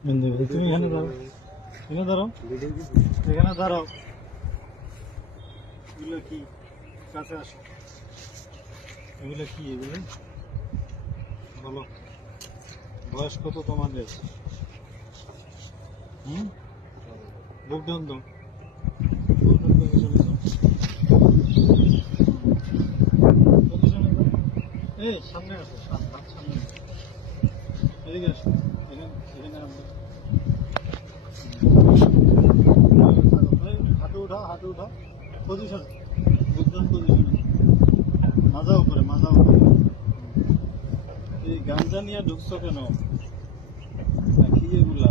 তুমি এখানে দাঁড়াও, এখানে দাঁড়াও, এখানে দাঁড়াও। এগুলো কি? কাছে আসো। এগুলো কি? এগুলো বলো। বয়স কত তোমাদের? বুক ডাউন দাও, বুক ডাউন থেকে চলে যাও। পজিশনে দাও। এই সামনে আসো, সামনে এদিকে আসো। এখানে এখানে আসো। হাঁটু উঠাও, হাঁটু উঠাও। পজিশন, বুক ডাউন পজিশনে। মাজা উপরে, মাজা উপরে। এই গাঞ্জা নিয়ে ঢুকছো কেন? কি এগুলা?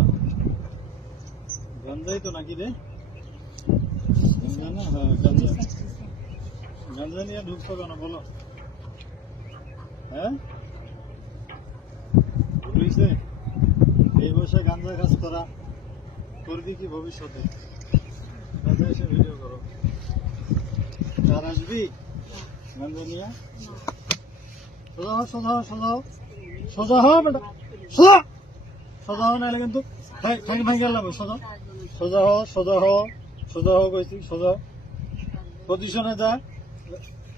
গাঞ্জাই তো নাকি রে? গাঞ্জা না? হ্যাঁ গাঞ্জা। গাঞ্জা নিয়ে ঢুকছো কেন বলো? হ্যাঁ, ভুল হয়েছে? এই বয়সে গাঞ্জা কাজ করা করবি কি ভবিষ্যতে? কাজে এসে ভিডিও করো। আর আসবি গাঞ্জা নিয়ে? সোজা হও, সোজা হও, সোজা হও, সোজা হও বেটা, সোজা, সোজা হও, নাহলে কিন্তু ঠ্যাং ভাঙে গেলাম। সোজা, সোজা হও, সোজা হও, সোজা হও কইছি, সোজা। পজিশনে যা,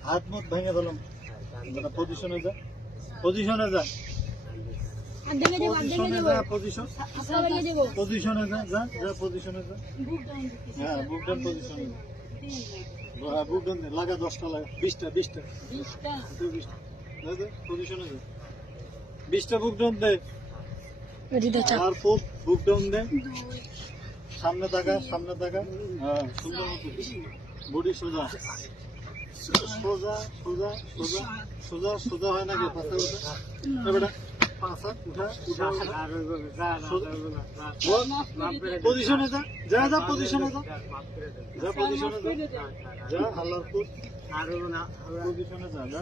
হাত মুখ ভেঙে দিলাম। পজিশনে যা, পজিশনে যা, পজিশনে যা, পজিশন, পজিশনে যা, যা যা, পজিশনে যা। হ্যাঁ বুক ডাউন পজিশনে যা। হ্যাঁ বুক ডাউন লাগা, 10টা লাগা, 20টা, 20টা, 20টা পজিশনে যা। 20টা বুক ডাউন দে। আর বুক ডাউন দে। সামনে তাকা, সামনে তাকা। হ্যাঁ সুন্দর মতো বডি সোজা, সোজা, সোজা, সোজা, সোজা, সোজা হয় নাকি? পাশা উঠা বেটা, পাশা উঠা, উঠা, পজিশনে যা, যা যা, পজিশনে যা, যা পজিশনে যা, যা হাল্লারপুর পজিশনে যা, যা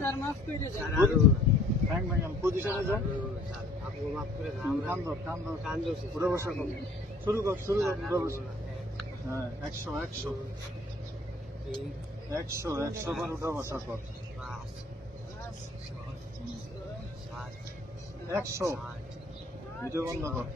পজিশনে যা। কান ধর, কান ধর, উঠে বসা কর, শুরু কর, শুরু কর, উঠে বসা। হ্যাঁ 100, 100, 100, 100 বার উঠা বসা কর। 100 ভিডিও বন্ধ কর।